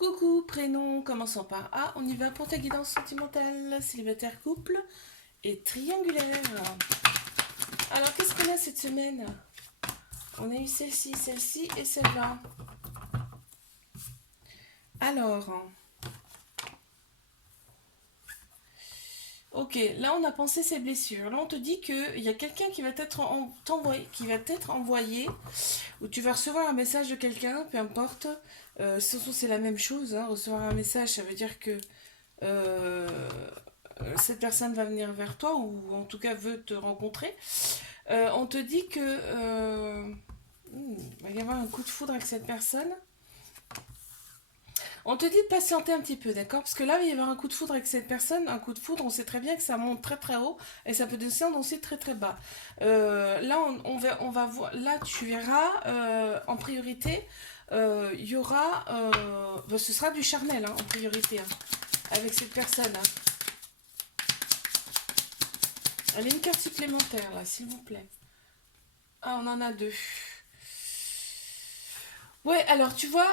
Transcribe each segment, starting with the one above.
Coucou, prénom commençant par A, on y va pour ta guidance sentimentale, célibataire, couple et triangulaire. Alors, qu'est-ce qu'on a cette semaine? On a eu celle-ci et celle-là. Alors, ok, là on a pensé ses blessures. Là on te dit qu'il y a quelqu'un qui va t'être envoyé, ou tu vas recevoir un message de quelqu'un, peu importe. C'est la même chose, hein. Recevoir un message, ça veut dire que euh, cette personne va venir vers toi, ou en tout cas veut te rencontrer. On te dit que il va y avoir un coup de foudre avec cette personne. On te dit de patienter un petit peu, d'accord? Parce que là, il va y avoir un coup de foudre avec cette personne. Un coup de foudre, on sait très bien que ça monte très très haut et ça peut descendre aussi très très bas. Là, on va voir. Là, tu verras en priorité, il y aura. Ce sera du charnel hein, en priorité hein, avec cette personne. Hein. Allez, une carte supplémentaire là, s'il vous plaît. Ah, on en a deux. Ouais, alors tu vois.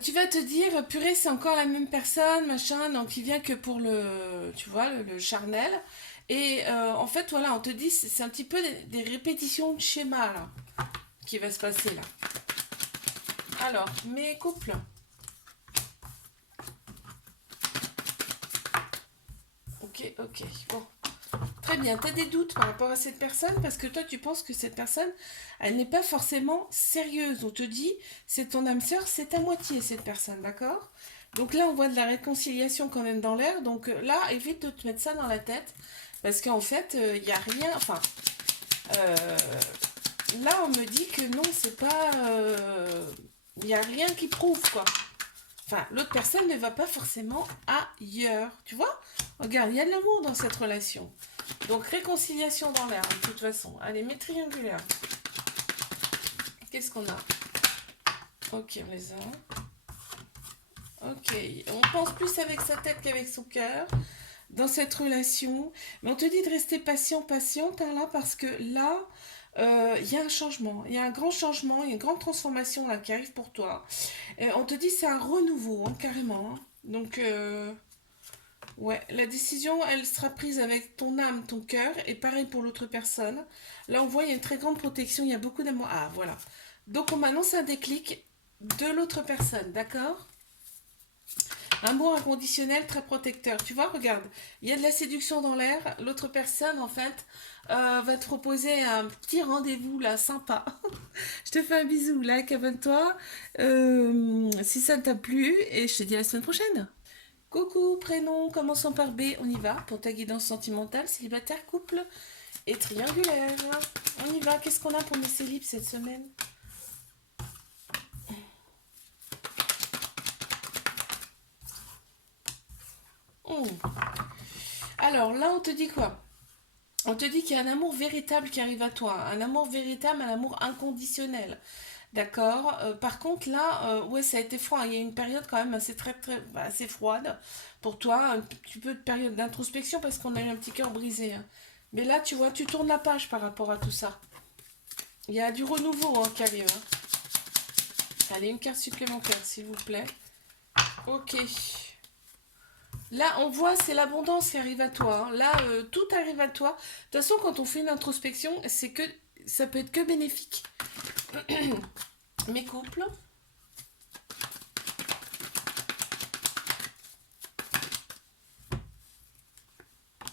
Tu vas te dire, purée, c'est encore la même personne, machin, donc il vient que pour le, tu vois, le charnel. Et en fait, voilà, on te dit, c'est un petit peu des répétitions de schéma, là, qui va se passer, là. Alors, mes couples. Ok, ok, bon. Très bien, t'as des doutes par rapport à cette personne parce que toi, tu penses que cette personne, elle n'est pas forcément sérieuse. On te dit, c'est ton âme sœur, c'est à moitié cette personne, d'accord? Donc là, on voit de la réconciliation quand même dans l'air. Donc là, évite de te mettre ça dans la tête parce qu'en fait, il n'y a rien. Enfin, euh, là, on me dit que non, c'est pas. Il n'y a rien qui prouve, quoi. Enfin, l'autre personne ne va pas forcément ailleurs. Tu vois? Regarde, il y a de l'amour dans cette relation. Donc, réconciliation dans l'air, de toute façon. Allez, mes triangulaires. Qu'est-ce qu'on a? Ok, on les a. Ok, on pense plus avec sa tête qu'avec son cœur dans cette relation. Mais on te dit de rester patiente hein, là, parce que là, il y a un changement. Il y a un grand changement, il y a une grande transformation là qui arrive pour toi. Et on te dit c'est un renouveau, hein, carrément. Hein. Donc, ouais, la décision, elle sera prise avec ton âme, ton cœur, et pareil pour l'autre personne. Là, on voit, il y a une très grande protection, il y a beaucoup d'amour. Ah, voilà. Donc, on m'annonce un déclic de l'autre personne, d'accord? Amour inconditionnel, très protecteur. Tu vois, regarde, il y a de la séduction dans l'air. L'autre personne, en fait, va te proposer un petit rendez-vous, là, sympa. Je te fais un bisou, like, abonne-toi. Si ça t'a plu, et je te dis à la semaine prochaine. Coucou, prénom, commençons par B, on y va pour ta guidance sentimentale, célibataire, couple et triangulaire. On y va, qu'est-ce qu'on a pour mes célibes cette semaine? Hmm. Alors là, on te dit quoi? On te dit qu'il y a un amour véritable qui arrive à toi, un amour véritable, un amour inconditionnel. D'accord. Par contre, là, ouais, ça a été froid. Il y a une période quand même assez froide pour toi, un petit peu de période d'introspection parce qu'on a eu un petit cœur brisé. Hein. Mais là, tu vois, tu tournes la page par rapport à tout ça. Il y a du renouveau hein, qui arrive. Hein. Allez, une carte supplémentaire, s'il vous plaît. Ok. Là, on voit, c'est l'abondance qui arrive à toi. Hein. Là, tout arrive à toi. De toute façon, quand on fait une introspection, c'est que ça peut être que bénéfique. Mes couples.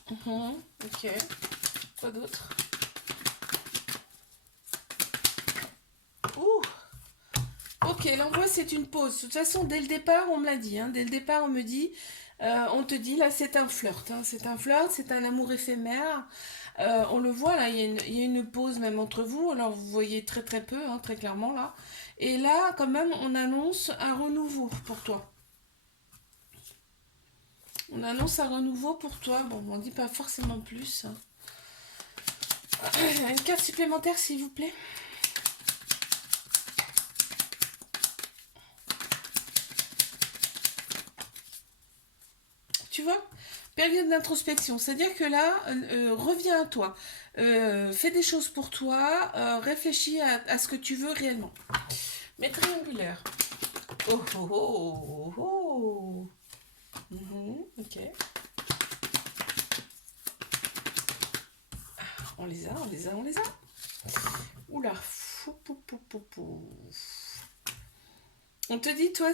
Ok. Quoi d'autre? Ouh. Ok, l'envoi c'est une pause. De toute façon, dès le départ, on me l'a dit. Hein. Dès le départ, on me dit, on te dit là, c'est un flirt. Hein. C'est un flirt, c'est un amour éphémère. On le voit là, il y a une pause même entre vous. Alors vous voyez très très peu, hein, très clairement là. Et là, quand même, on annonce un renouveau pour toi. On annonce un renouveau pour toi. Bon, on dit pas forcément plus. Hein. Une carte supplémentaire, s'il vous plaît. Tu vois? Période d'introspection, c'est-à-dire que là, reviens à toi, fais des choses pour toi, réfléchis à ce que tu veux réellement. Mais triangulaire. Oh, oh, oh, oh. Ok. On les a, on les a, on les a. Oula. Fou, pou, pou, pou, pou. On te dit, toi,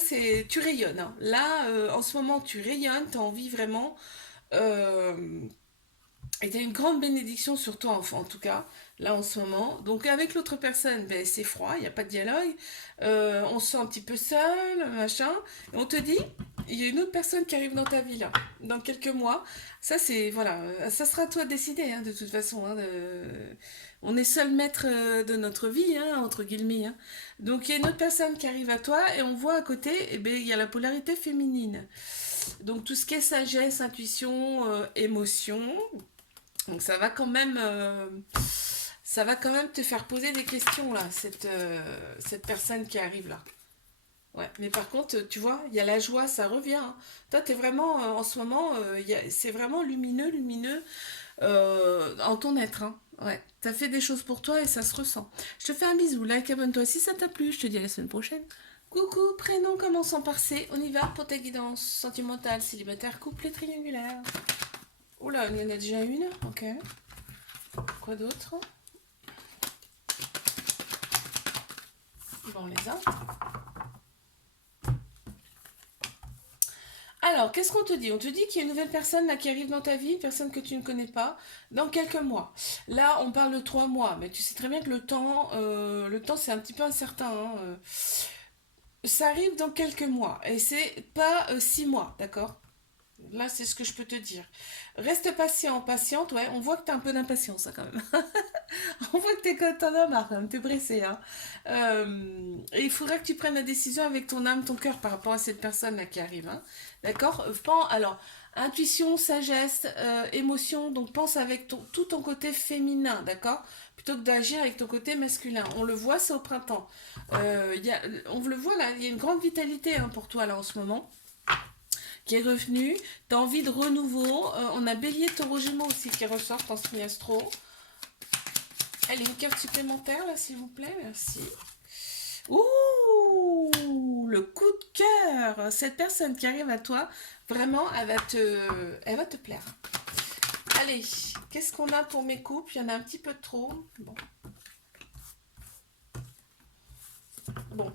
tu rayonnes, hein. Là, en ce moment, tu rayonnes, tu as envie vraiment. euh, Et tu as une grande bénédiction sur toi, en tout cas, là en ce moment. Donc avec l'autre personne, ben, c'est froid, il n'y a pas de dialogue. On se sent un petit peu seul, machin. Et on te dit, il y a une autre personne qui arrive dans ta vie, là, dans quelques mois. Ça, c'est, voilà, ça sera à toi de décider, hein, de toute façon. Hein, on est seul maître de notre vie, hein, entre guillemets. Hein. Donc il y a une autre personne qui arrive à toi et on voit à côté, eh ben, il y a la polarité féminine. Donc tout ce qui est sagesse, intuition, émotion. Donc ça va quand même te faire poser des questions là, cette personne qui arrive là. Ouais, mais par contre, tu vois, il y a la joie, ça revient. Hein. Toi, t'es vraiment, en ce moment, c'est vraiment lumineux, lumineux en ton être. Hein. Ouais, t'as fait des choses pour toi et ça se ressent. Je te fais un bisou, like, abonne-toi si ça t'a plu. Je te dis à la semaine prochaine. Coucou, prénom commençant par C. On y va pour ta guidance sentimentale, célibataire, couple et triangulaire. Oula, il y en a déjà une. Ok. Quoi d'autre? Bon, on les a. Alors, qu'est-ce qu'on te dit? On te dit qu'il y a une nouvelle personne là qui arrive dans ta vie, une personne que tu ne connais pas, dans quelques mois. Là, on parle de 3 mois, mais tu sais très bien que le temps c'est un petit peu incertain. Hein, ça arrive dans quelques mois, et c'est pas 6 mois, d'accord? Là, c'est ce que je peux te dire. Reste patient, patiente, ouais. On voit que t'as un peu d'impatience, hein, quand même. On voit que t'en as marre, quand même. T'es pressé, hein. Et il faudra que tu prennes la décision avec ton âme, ton cœur par rapport à cette personne-là qui arrive, hein. D'accord? Alors, intuition, sagesse, émotion. Donc, pense avec tout ton côté féminin, d'accord? Plutôt que d'agir avec ton côté masculin. On le voit, c'est au printemps. On le voit là, il y a une grande vitalité hein, pour toi là en ce moment qui est revenu. Tu as envie de renouveau. On a Bélier, Taureau, Gémeaux aussi qui ressortent en signe astro. Allez, une carte supplémentaire là, s'il vous plaît. Merci. Ouh, le coup de cœur. Cette personne qui arrive à toi, vraiment, elle va te plaire. Allez, qu'est-ce qu'on a pour mes couples? Il y en a un petit peu trop. Bon.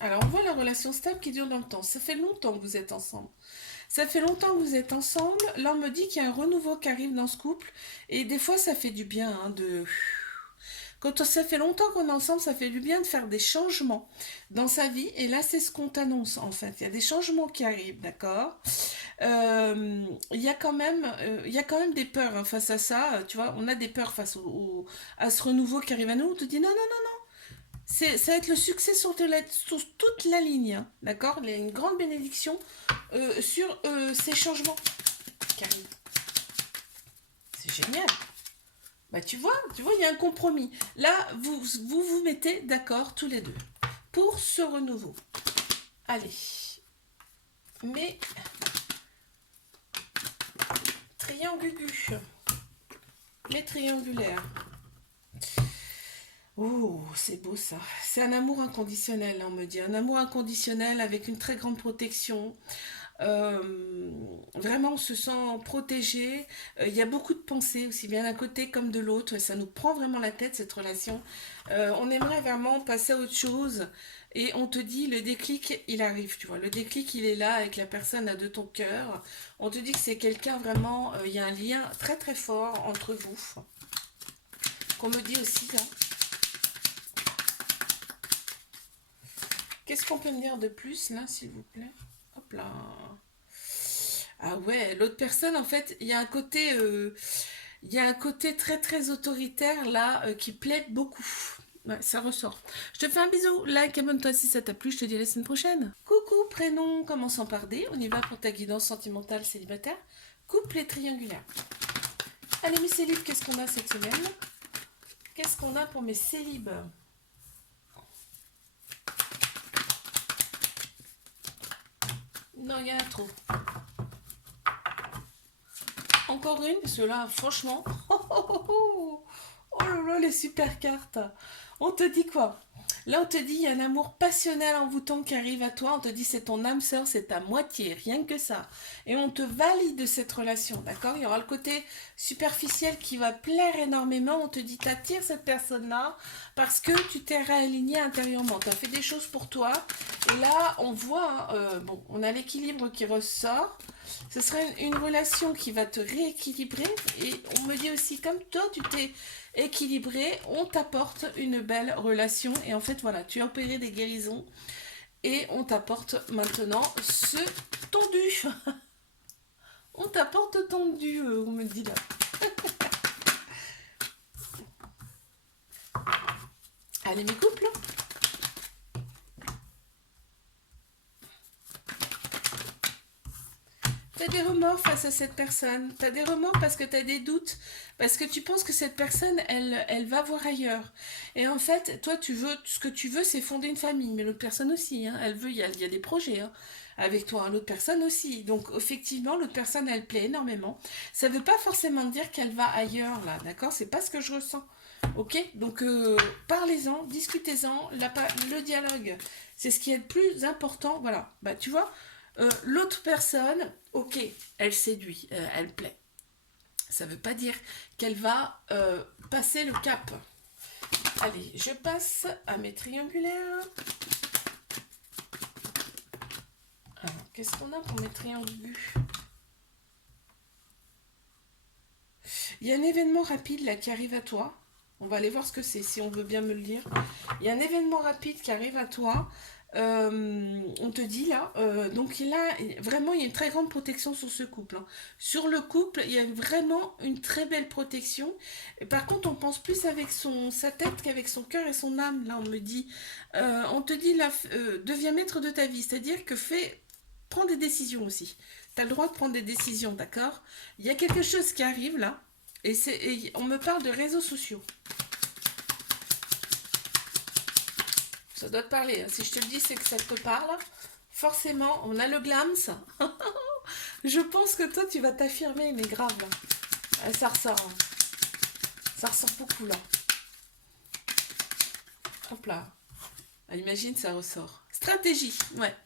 Alors, on voit la relation stable qui dure dans le temps. Ça fait longtemps que vous êtes ensemble. Ça fait longtemps que vous êtes ensemble. Là, on me dit qu'il y a un renouveau qui arrive dans ce couple. Et des fois, ça fait du bien hein, de... Quand ça fait longtemps qu'on est ensemble, ça fait du bien de faire des changements dans sa vie. Et là, c'est ce qu'on t'annonce, en fait. Il y a des changements qui arrivent, d'accord. Il y a quand même des peurs hein, face à ça. Tu vois, on a des peurs face à ce renouveau qui arrive à nous. On te dit non, non, non, non. Ça va être le succès sur toute la ligne, hein, d'accord? Il y a une grande bénédiction sur ces changements qui arrivent. C'est génial. Bah tu vois, il y a un compromis. Là, vous mettez d'accord tous les deux pour ce renouveau. Allez. Mais triangugu. Les triangulaires. Oh, c'est beau ça. C'est un amour inconditionnel, on me dit. Un amour inconditionnel avec une très grande protection. Vraiment, on se sent protégé. Il y a beaucoup de pensées, aussi bien d'un côté comme de l'autre. Ça nous prend vraiment la tête, cette relation. On aimerait vraiment passer à autre chose. Et on te dit, le déclic, il arrive, tu vois. Le déclic, il est là avec la personne à de ton cœur. On te dit que c'est quelqu'un vraiment... Il y a un lien très très fort entre vous. Qu'on me dit aussi, hein. Qu'est-ce qu'on peut me dire de plus, là, s'il vous plaît? Hop là. Ah ouais, l'autre personne, en fait, il y a un côté très très autoritaire, là, qui plaît beaucoup. Ouais, ça ressort. Je te fais un bisou, like, abonne-toi si ça t'a plu, je te dis à la semaine prochaine. Coucou, prénom, commençant par D, on y va pour ta guidance sentimentale célibataire, couple et triangulaire. Allez, mes célibes, qu'est-ce qu'on a cette semaine? Qu'est-ce qu'on a pour mes célibes? Non, il y en a trop. Encore une, parce que là, franchement... Oh là là, les super cartes. On te dit quoi? Là, on te dit, il y a un amour passionnel envoûtant qui arrive à toi. On te dit, c'est ton âme sœur, c'est ta moitié, rien que ça. Et on te valide cette relation, d'accord? Il y aura le côté superficiel qui va plaire énormément. On te dit, t'attires cette personne-là parce que tu t'es réaligné intérieurement. Tu as fait des choses pour toi. Et là, on voit, hein, bon, on a l'équilibre qui ressort. Ce serait une relation qui va te rééquilibrer. Et on me dit aussi, comme toi, tu t'es équilibré, on t'apporte une belle relation. Et en fait, voilà, tu as opéré des guérisons. Et on t'apporte maintenant ce tendu. On t'apporte tendu, on me dit là. Allez, mes couples. T'as des remords face à cette personne. T'as des remords parce que t'as des doutes. Parce que tu penses que cette personne, elle va voir ailleurs. Et en fait, toi, ce que tu veux, c'est fonder une famille. Mais l'autre personne aussi, hein, elle veut, il y a des projets, hein, avec toi, hein, l'autre personne aussi. Donc, effectivement, l'autre personne, elle plaît énormément. Ça veut pas forcément dire qu'elle va ailleurs, là, d'accord? C'est pas ce que je ressens. Ok? Donc, parlez-en, discutez-en, le dialogue. C'est ce qui est le plus important. Voilà. Bah, tu vois, l'autre personne, ok, elle séduit, elle plaît. Ça ne veut pas dire qu'elle va passer le cap. Allez, je passe à mes triangulaires. Alors, qu'est-ce qu'on a pour mes triangulaires? Il y a un événement rapide là qui arrive à toi. On va aller voir ce que c'est, si on veut bien me le dire. Il y a un événement rapide qui arrive à toi. On te dit là, donc là, vraiment, il y a une très grande protection sur ce couple, hein. Sur le couple, il y a vraiment une très belle protection. Et par contre, on pense plus avec sa tête qu'avec son cœur et son âme. Là, on te dit là, deviens maître de ta vie, c'est-à-dire que prends des décisions aussi. Tu as le droit de prendre des décisions, d'accord? Il y a quelque chose qui arrive là, et on me parle de réseaux sociaux. Ça doit te parler, hein. Si je te le dis, c'est que ça te parle. Forcément, on a le glams. Je pense que toi, tu vas t'affirmer, mais grave. Ça ressort, hein. Ça ressort beaucoup, là. Hop là. Ah, imagine, ça ressort. Stratégie, ouais.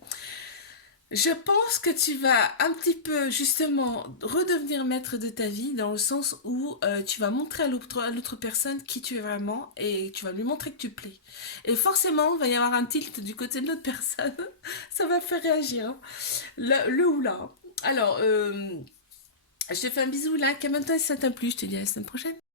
Je pense que tu vas un petit peu justement redevenir maître de ta vie dans le sens où tu vas montrer à l'autre personne qui tu es vraiment et tu vas lui montrer que tu plais. Et forcément, il va y avoir un tilt du côté de l'autre personne. Ça va faire réagir, hein. Le ou là. Alors, je te fais un bisou là. Qu'à même temps, si ça t'a plu, je te dis à la semaine prochaine.